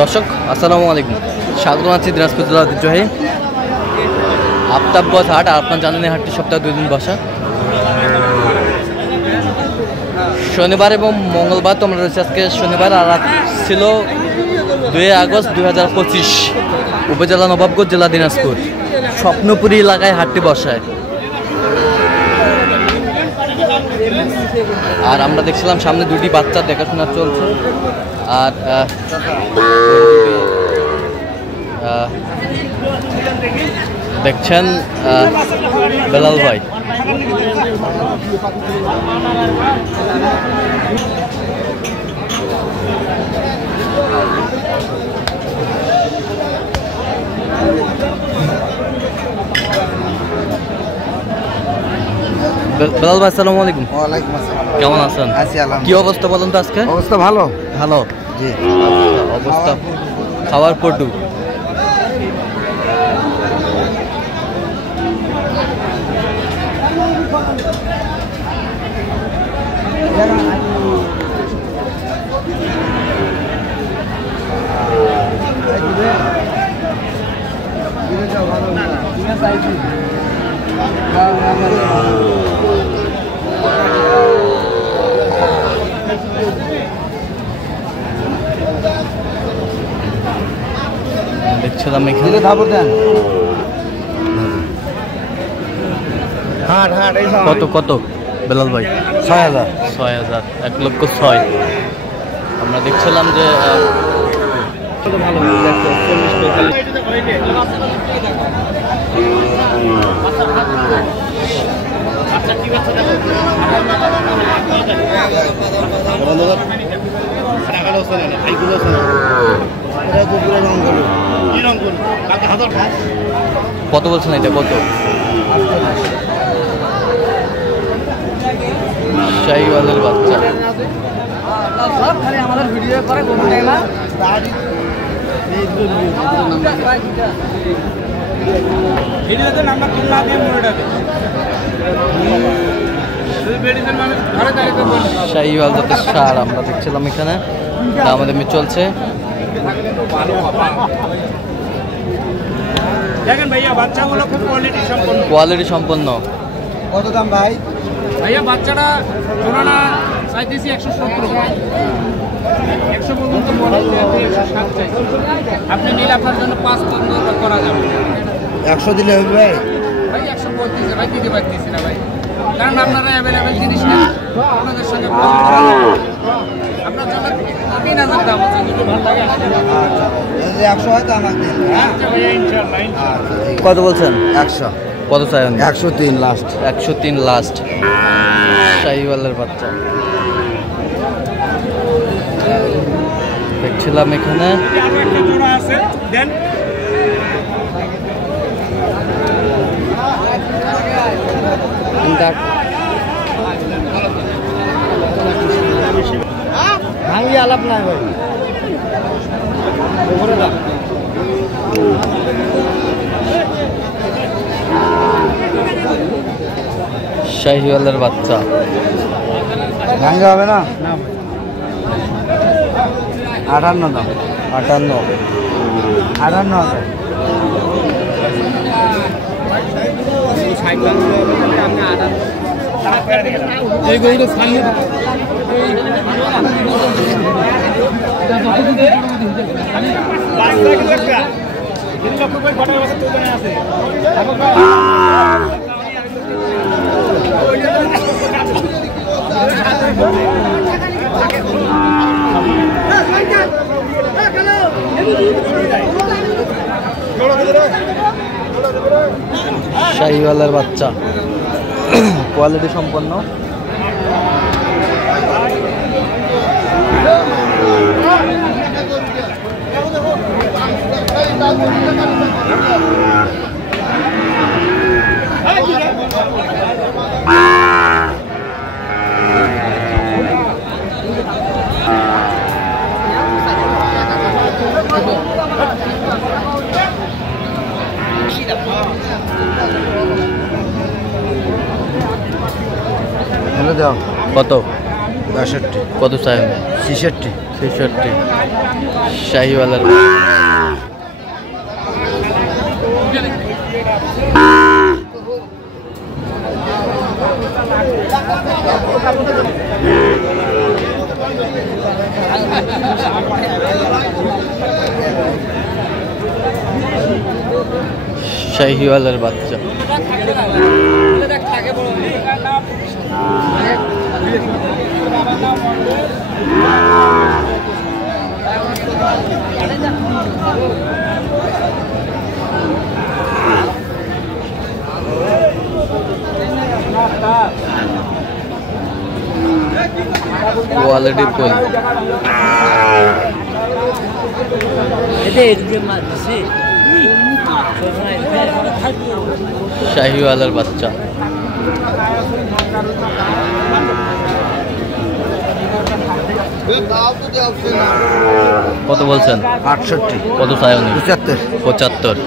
দর্শক আসসালামু আলাইকুম, স্বাগত আছি দিনাজপুর জেলার ঐতিহ্যবাহী আফতাবগঞ্জ হাট। আর আপনার জানেন এই হাটটি সপ্তাহে 2 দিন বসা, শনিবার এবং মঙ্গলবার। তো আমরা রয়েছে আজকে শনিবার, আর ছিল 2 আগস্ট 2025, উপজেলা নবাবগঞ্জ, জেলা দিনাজপুর, স্বপ্নপুরী এলাকায় হাটটি বসায়। আর আমরা দেখছিলাম সামনে দুটি বাচ্চা দেখাশোনা চলছে। আর দেখছেন বেলাল ভাই। বেলাল ভাই আসসালামু আলাইকুম। ওয়ালাইকুম আসসালাম। কেমন আছেন? আছি আলহামদুলিল্লাহ। কি অবস্থা বলেন তো আজকে? অবস্থা ভালো ভালো। জি। অবস্থা খাওয়ার পটু দেখছিলাম এখানে। কত কত বেলাল ভাই? 6000। 6000, 1,06,000। আমরা দেখছিলাম যে কত বলছেন এটা? কত? শাহিওয়ালের বাচ্চা। শাহিওয়াল জাতের ষাঁড় আমরা দেখছিলাম এখানে, আমাদের চলছে। দেখেন ভাইয়া, বাচ্চাগুলো খুব কোয়ালিটি সম্পন্ন। কত দাম ভাই? ভাইয়া বাচ্চাটা জোড়ানা চাইতেছি 170। 100 পর্যন্ত বলা যায়, 160 চাই। আপনি নিলে আপনার জন্য 5-15 করা যাবে। 100 দিলে হবে ভাই? ভাই 100 বলতেছে ভাই, দিতে পারতেছি না ভাই, কারণ আপনারা অ্যাভেলেবেল জিনিস না, আপনাদের সঙ্গে আপনার জন্য 3000 দাম আছে। যদি ভালো লাগে 100 হয় তো আমাকে দিন। আচ্ছা ভাইয়া, ইনশাআল্লাহ। কত বলছেন? 100। কত চাই? 103 লাস্ট। 103 লাস্ট। শাহিওয়ালের বাচ্চা দেখছিলাম এখানে। আরো একটা জোড়া আছে, দেন। ভাঙি আলাপ নাই ভাই। শাহিওয়ালের বাচ্চা ভাঙি হবে না? 58 দাম। 58। 58 এই গরুটা ছাড়িয়ে শাহিওয়ালের বাচ্চা কোয়ালিটি সম্পন্ন। বলে দাও কত? 62 কত চাই? 66 66। শাহিওয়ালের শাহিওয়ালের বাচ্চা। Quality full. শাহিওয়ালের বাচ্চা। কত বলছেন? 68 কত চাই উনি? 75 75।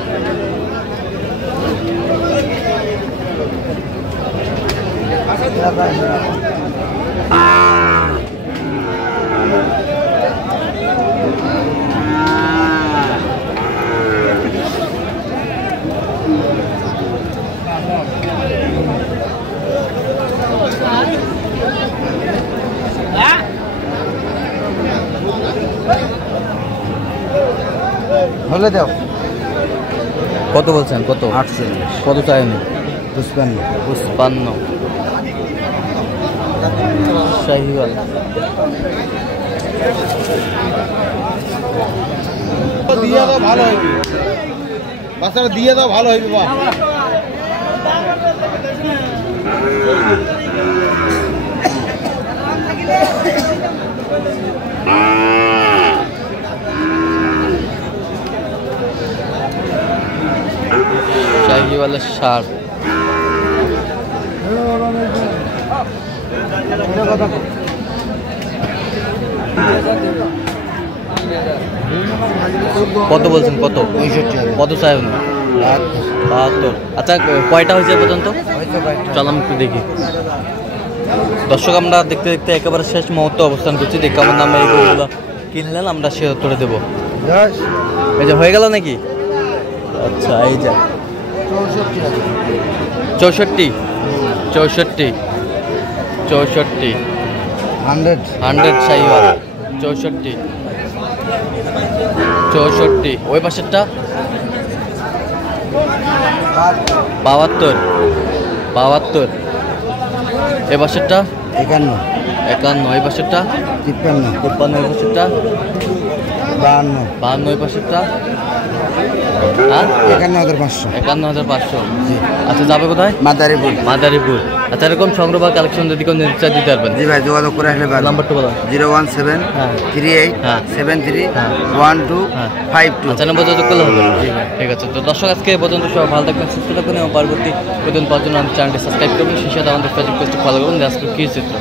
হলে দাও। কত বলছেন? কত? 48 কত চাই উনি? 55 55। শাহিওয়াল। দিয়ে দাও, ভালো হবে বাচ্চাটা, দিয়ে দাও, ভালো হবে। বাহ, শাহিওয়ালের সার। কত বলছেন? কত? 65 কত চাই উনি? 72। আচ্ছা, কয়টা হয়েছে পর্যন্ত? চল আমি একটু দেখি। দর্শক, আমরা দেখতে দেখতে একেবারে শেষ মুহূর্তে অবস্থান করছি। দেখে আমার নামে এই গরুগুলো কিনলেন, আমরা সে উত্তরে দেবো। এই যে হয়ে গেল নাকি? আচ্ছা, এই যে 64 64 64 100 শাহিওয়াল। 64 64। ওই পাশেরটা 72 72। এ পাশেরটা 51 51। এই পাশেরটা 53 53। এই পাশেরটা 52 52। এই পাশেরটা 51500। 51500। আচ্ছা, যাবে কোথায়? মাদারীপুর। মাদারীপুর। আচ্ছা, এরকম সংগ্রহ বা কালেকশন যদি কোনো নির্দেশ দিতে পারবেন? জি ভাই, যোগাযোগ করে আসলে ভালো। নাম্বারটা বলো। 017 হ্যাঁ 38 হ্যাঁ 73 হ্যাঁ 1252। আচ্ছা, নম্বর যোগাযোগ করলে হবে। ঠিক আছে। তো দর্শক, আজকে এ পর্যন্ত সব ভালো থাকবেন, সুস্থ থাকবেন এবং পরবর্তী প্রতিদিন পাওয়ার জন্য চ্যানেলটি সাবস্ক্রাইব করবেন। সেই সাথে আমাদের ফেসবুক পেজটি ফলো করুন। আজকে কি চিত্র।